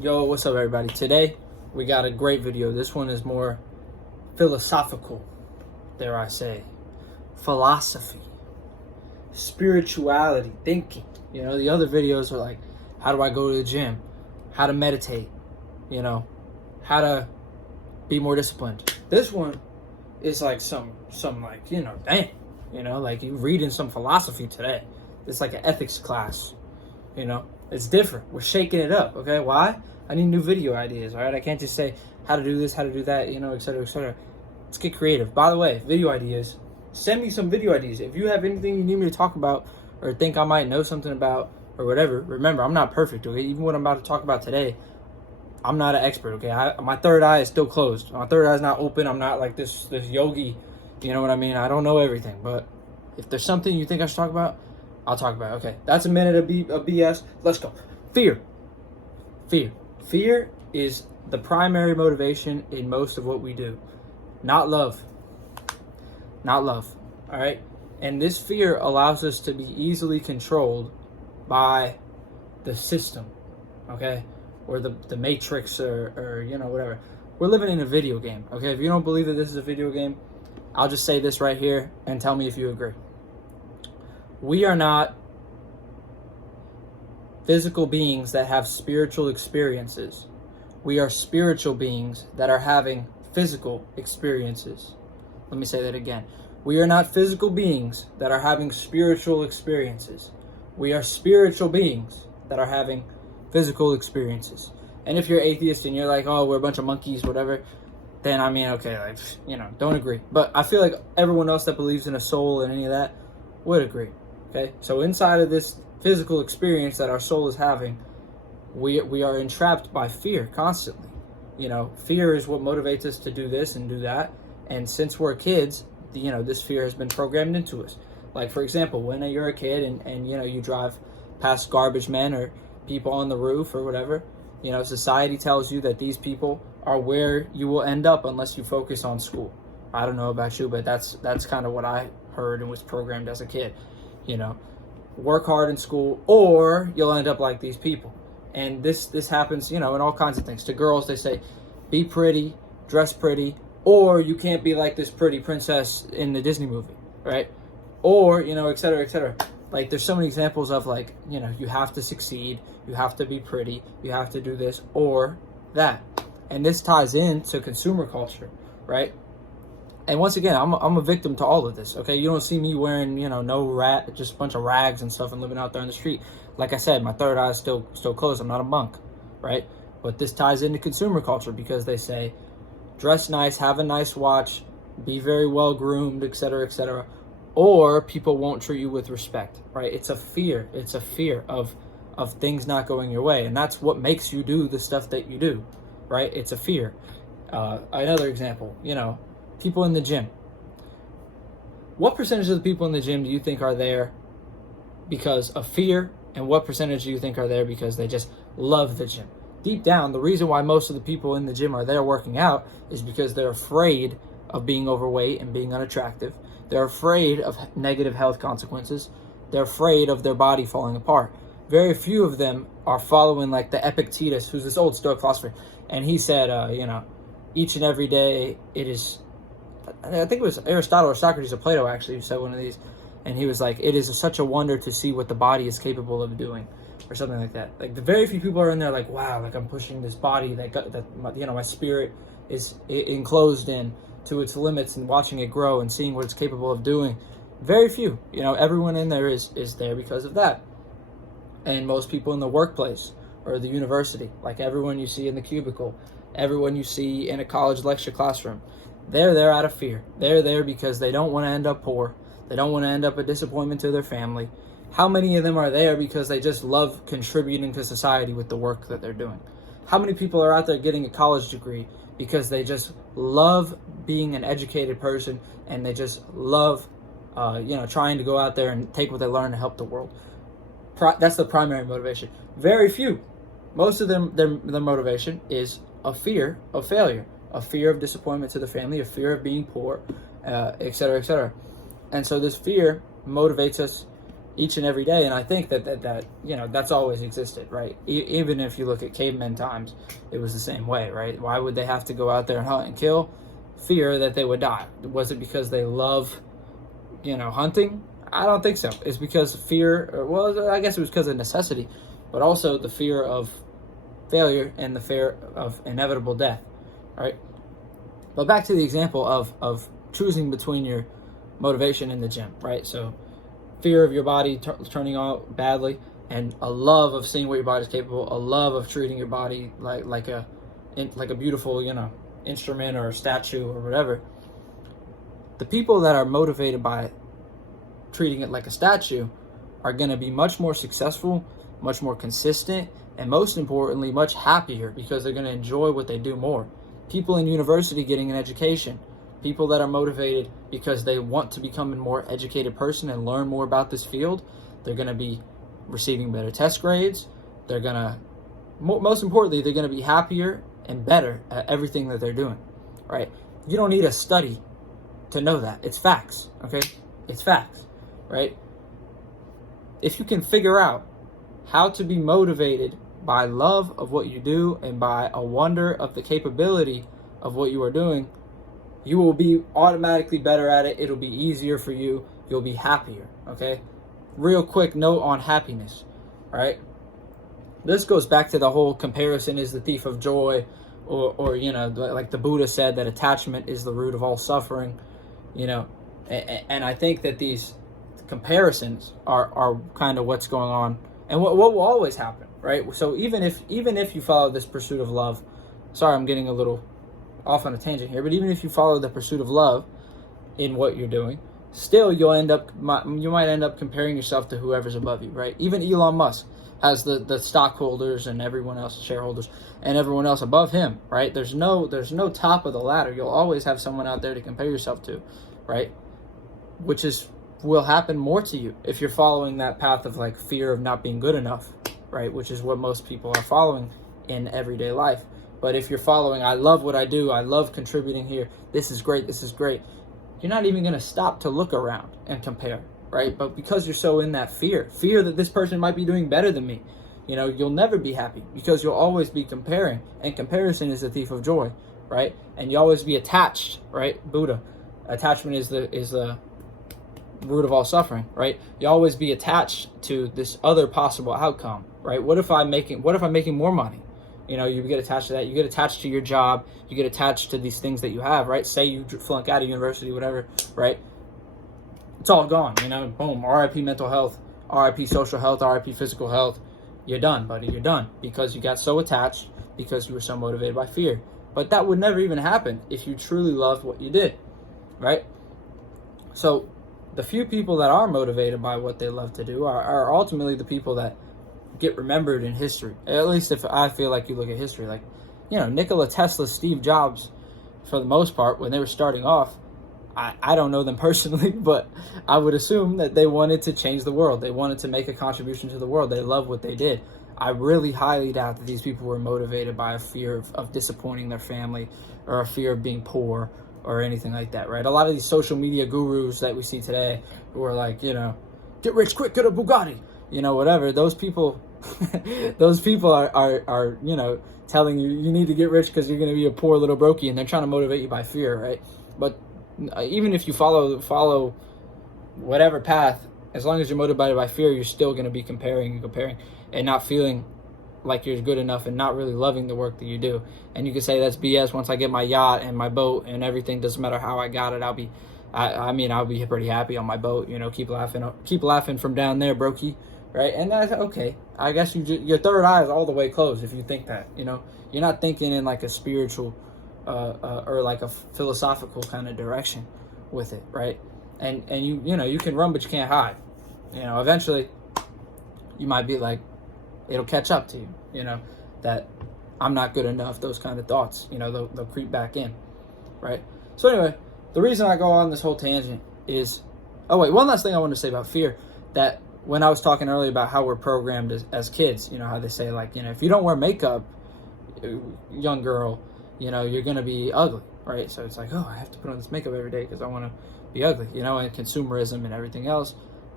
Yo, what's up everybody? Today we got a great video. This one is more philosophical, dare I say. Philosophy, spirituality, thinking. You know, the other videos are like, how do I go to the gym? How to meditate, you know, how to be more disciplined. This one is like some like, you know, dang, you know, like you reading some philosophy today. It's like an ethics class, you know. It's different. We're shaking it up, okay? Why? I need new video ideas, all right? I can't just say how to do this, how to do that, you know, et cetera, et cetera. Let's get creative. By the way, video ideas. Send me some video ideas. If you have anything you need me to talk about or think I might know something about or whatever, remember, I'm not perfect, okay? Even what I'm about to talk about today, I'm not an expert, okay? My third eye is still closed. My third eye is not open. I'm not like this yogi, you know what I mean? I don't know everything, but if there's something you think I should talk about, I'll talk about it. Okay, that's a minute of BS. Let's go. Fear. Fear is the primary motivation in most of what we do. Not love. Not love. All right? And this fear allows us to be easily controlled by the system, okay? Or the matrix or you know, whatever. We're living in a video game, okay? If you don't believe that this is a video game, I'll just say this right here and tell me if you agree. We are not physical beings that have spiritual experiences. We are spiritual beings that are having physical experiences. Let me say that again. We are not physical beings that are having spiritual experiences. We are spiritual beings that are having physical experiences. And if you're atheist and you're like, oh, we're a bunch of monkeys, whatever, then I mean, okay, like, you know, don't agree. But I feel like everyone else that believes in a soul and any of that would agree. Okay, so inside of this physical experience that our soul is having, we are entrapped by fear constantly. You know, fear is what motivates us to do this and do that. And since we're kids, you know, this fear has been programmed into us. Like, for example, when you're a kid and you know, you drive past garbage men or people on the roof or whatever, you know, society tells you that these people are where you will end up unless you focus on school. I don't know about you, but that's kind of what I heard and was programmed as a kid. You know, work hard in school or you'll end up like these people. And this happens, you know, in all kinds of things. To girls, they say, be pretty, dress pretty, or you can't be like this pretty princess in the Disney movie, right? Or, you know, et cetera, et cetera. Like, there's so many examples of, like, you know, you have to succeed, you have to be pretty, you have to do this or that. And this ties into consumer culture, right? And once again, I'm a victim to all of this, okay? You don't see me wearing, you know, just a bunch of rags and stuff and living out there in the street. Like I said, my third eye is still closed. I'm not a monk, right? But this ties into consumer culture because they say, dress nice, have a nice watch, be very well groomed, et cetera, or people won't treat you with respect, right? It's a fear. It's a fear of things not going your way. And that's what makes you do the stuff that you do, right? It's a fear. Another example, you know, people in the gym. What percentage of the people in the gym do you think are there because of fear? And what percentage do you think are there because they just love the gym? Deep down, the reason why most of the people in the gym are there working out is because they're afraid of being overweight and being unattractive. They're afraid of negative health consequences. They're afraid of their body falling apart. Very few of them are following like the Epictetus, who's this old Stoic philosopher. And he said, you know, each and every day it is, I think it was Aristotle or Socrates or Plato actually who said one of these, and he was like, it is such a wonder to see what the body is capable of doing, or something like that. Like, the very few people are in there like, wow, like I'm pushing this body that you know, my spirit is enclosed in to its limits and watching it grow and seeing what it's capable of doing. Very few, you know, everyone in there is there because of that. And most people in the workplace or the university, like everyone you see in the cubicle, everyone you see in a college lecture classroom, they're there out of fear. They're there because they don't want to end up poor. They don't want to end up a disappointment to their family. How many of them are there because they just love contributing to society with the work that they're doing? How many people are out there getting a college degree because they just love being an educated person and they just love, you know, trying to go out there and take what they learn and help the world? That's the primary motivation. Very few. Most of them, their motivation is a fear of failure, a fear of disappointment to the family, a fear of being poor, et cetera, et cetera. And so this fear motivates us each and every day. And I think that that's always existed, right? Even if you look at cavemen times, it was the same way, right? Why would they have to go out there and hunt and kill? Fear that they would die. Was it because they love hunting? I don't think so. It's because fear, well, I guess it was because of necessity, but also the fear of failure and the fear of inevitable death, right? But back to the example of choosing between your motivation in the gym, right? So fear of your body turning out badly, and a love of seeing what your body's capable, a love of treating your body like a beautiful, instrument or a statue or whatever. The people that are motivated by treating it like a statue are going to be much more successful, much more consistent, and most importantly, much happier, because they're going to enjoy what they do more. People in university getting an education, people that are motivated because they want to become a more educated person and learn more about this field, they're going to be receiving better test grades. They're going to, most importantly, they're going to be happier and better at everything that they're doing, right? You don't need a study to know that. It's facts, okay? It's facts, right? If you can figure out how to be motivated by love of what you do and by a wonder of the capability of what you are doing, you will be automatically better at it. It'll be easier for you. You'll be happier, okay? Real quick note on happiness, right? This goes back to the whole comparison is the thief of joy, or like the Buddha said, that attachment is the root of all suffering, and I think that these comparisons are kind of what's going on and what will always happen, right? So even if you follow this pursuit of love, sorry, I'm getting a little off on a tangent here, but even if you follow the pursuit of love in what you're doing, still you might end up comparing yourself to whoever's above you, right? Even Elon Musk has the stockholders and everyone else, shareholders, and everyone else above him, right? There's no top of the ladder. You'll always have someone out there to compare yourself to, right? Which will happen more to you if you're following that path of like fear of not being good enough, right? Which is what most people are following in everyday life. But if you're following, I love what I do, I love contributing here, this is great, you're not even going to stop to look around and compare, right? But because you're so in that fear that this person might be doing better than me, you'll never be happy, because you'll always be comparing, and comparison is the thief of joy, right? And you always be attached, right? Buddha, attachment is the root of all suffering, right? You always be attached to this other possible outcome, right? What if I'm making more money? You get attached to that. You get attached to your job. You get attached to these things that you have, right? Say you flunk out of university, whatever, right? It's all gone, boom, RIP mental health, RIP social health, RIP physical health. You're done, buddy. You're done, because you got so attached, because you were so motivated by fear. But that would never even happen if you truly loved what you did, right? So the few people that are motivated by what they love to do are ultimately the people that get remembered in history. At least if I feel like you look at history, like, Nikola Tesla, Steve Jobs, for the most part, when they were starting off, I don't know them personally, but I would assume that they wanted to change the world. They wanted to make a contribution to the world. They loved what they did. I really highly doubt that these people were motivated by a fear of disappointing their family, or a fear of being poor, or anything like that, right? A lot of these social media gurus that we see today who are like, get rich quick, get a Bugatti, whatever. Those people are telling you need to get rich because you're going to be a poor little brokey, and they're trying to motivate you by fear, right? But even if you follow whatever path, as long as you're motivated by fear, you're still going to be comparing and not feeling like you're good enough, and not really loving the work that you do. And you can say that's BS. Once I get my yacht and my boat and everything, doesn't matter how I got it, I'll be pretty happy on my boat. Keep laughing from down there, brokey, right? And that's okay. I guess your third eye is all the way closed if you think that. You're not thinking in like a spiritual or like a philosophical kind of direction with it, right? And you can run, but you can't hide. Eventually you might be like, it'll catch up to you, that I'm not good enough, those kind of thoughts, they'll creep back in, right? So anyway, the reason I go on this whole tangent is, one last thing I want to say about fear, that when I was talking earlier about how we're programmed as kids, how they say, like, if you don't wear makeup, young girl, you're going to be ugly, right? So it's like, I have to put on this makeup every day because I want to be ugly, and consumerism and everything else.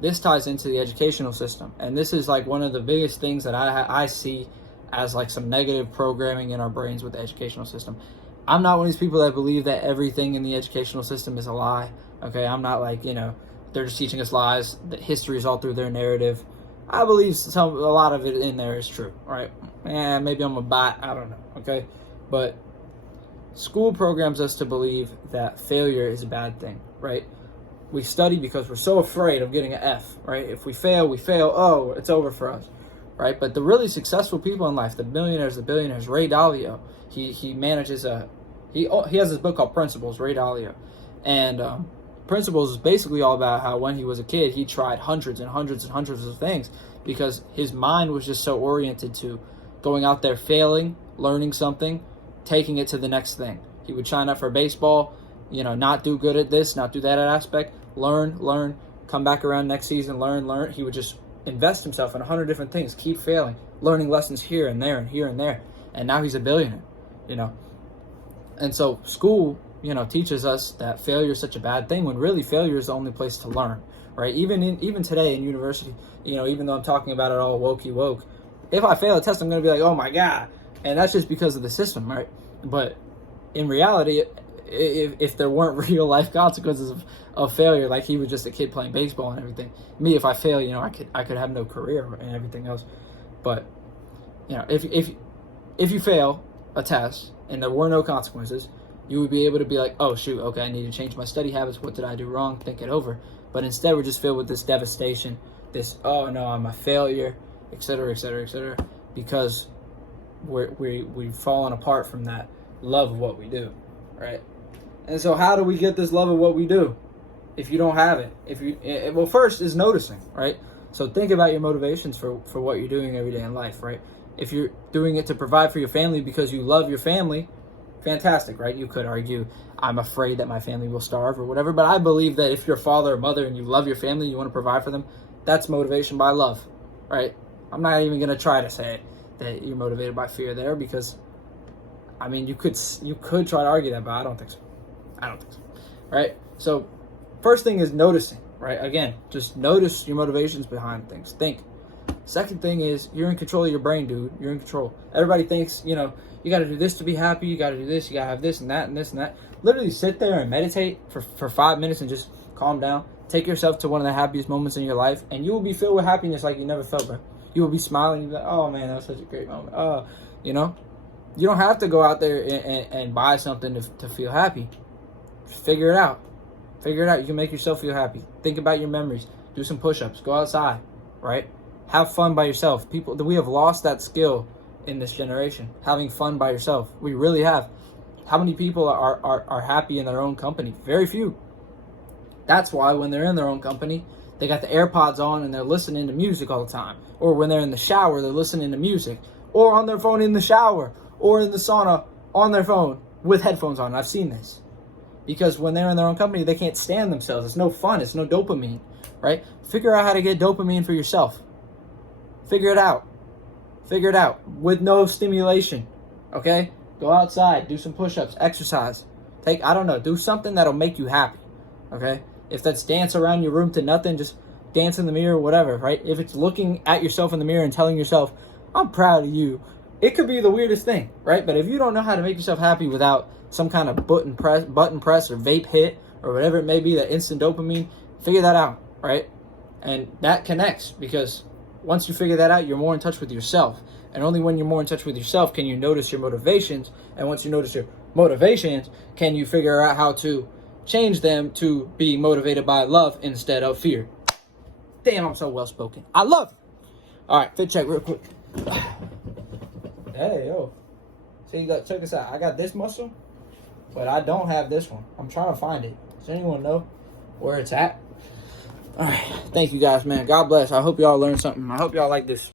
this ties into the educational system. And this is like one of the biggest things that I see as like some negative programming in our brains with the educational system. I'm not one of these people that believe that everything in the educational system is a lie. Okay, I'm not like, they're just teaching us lies, that history is all through their narrative. I believe a lot of it in there is true, right? Maybe I'm a bot, I don't know, okay? But school programs us to believe that failure is a bad thing, right? We study because we're so afraid of getting an F, right? If we fail, oh, it's over for us, right? But the really successful people in life, the millionaires, the billionaires, Ray Dalio, he manages he has this book called Principles, Ray Dalio. And Principles is basically all about how when he was a kid, he tried hundreds and hundreds and hundreds of things because his mind was just so oriented to going out there, failing, learning something, taking it to the next thing. He would sign up for baseball, not do good at this, not do that aspect, learn, come back around next season, learn. He would just invest himself in 100 different things, keep failing, learning lessons here and there and here and there. And now he's a billionaire, And so school, teaches us that failure is such a bad thing when really failure is the only place to learn, right? Even today in university, even though I'm talking about it all woke, if I fail a test, I'm going to be like, oh my God. And that's just because of the system, right? But in reality, if there weren't real life consequences of failure, like he was just a kid playing baseball and everything, me, if I fail, I could have no career and everything else. But, if you fail a test and there were no consequences, you would be able to be like, oh, shoot, okay, I need to change my study habits. What did I do wrong? Think it over. But instead, we're just filled with this devastation, this, oh, no, I'm a failure, et cetera, et cetera, et cetera, because we've fallen apart from that love of what we do, right? And so how do we get this love of what we do if you don't have it? Well, first is noticing, right? So think about your motivations for what you're doing every day in life, right? If you're doing it to provide for your family because you love your family, fantastic, right? You could argue, I'm afraid that my family will starve or whatever, but I believe that if you're a father or mother and you love your family, you want to provide for them, that's motivation by love, right? I'm not even going to try to say that you're motivated by fear there because, you could try to argue that, but I don't think so, right? So first thing is noticing, right? Again, just notice your motivations behind things. Think. Second thing is you're in control of your brain, dude. You're in control. Everybody thinks, you got to do this to be happy. You got to do this. You got to have this and that and this and that. Literally sit there and meditate for 5 minutes and just calm down. Take yourself to one of the happiest moments in your life, and you will be filled with happiness like you never felt, bro. You will be smiling. You'll be like, oh, man, that was such a great moment. You don't have to go out there and buy something to feel happy. Just figure it out. You can make yourself feel happy. Think about your memories. Do some push-ups. Go outside, right? Have fun by yourself. We have lost that skill in this generation, having fun by yourself. We really have. How many people are happy in their own company? Very few. That's why when they're in their own company, they got the AirPods on and they're listening to music all the time. Or when they're in the shower, they're listening to music. Or on their phone in the shower. Or in the sauna on their phone with headphones on. I've seen this. Because when they're in their own company, they can't stand themselves. It's no fun. It's no dopamine, right? Figure out how to get dopamine for yourself. Figure it out with no stimulation, okay? Go outside, do some push-ups, exercise. Do something that'll make you happy, okay? If that's dance around your room to nothing, just dance in the mirror, whatever, right? If it's looking at yourself in the mirror and telling yourself, I'm proud of you, it could be the weirdest thing, right? But if you don't know how to make yourself happy without some kind of button press or vape hit or whatever it may be, that instant dopamine, figure that out, right? And that connects because once you figure that out, you're more in touch with yourself. And only when you're more in touch with yourself can you notice your motivations. And once you notice your motivations, can you figure out how to change them to be motivated by love instead of fear. Damn, I'm so well spoken. I love you. All right, fit check real quick. Hey, yo. See, check this out. I got this muscle, but I don't have this one. I'm trying to find it. Does anyone know where it's at? All right. Thank you guys, man. God bless. I hope y'all learned something. I hope y'all like this.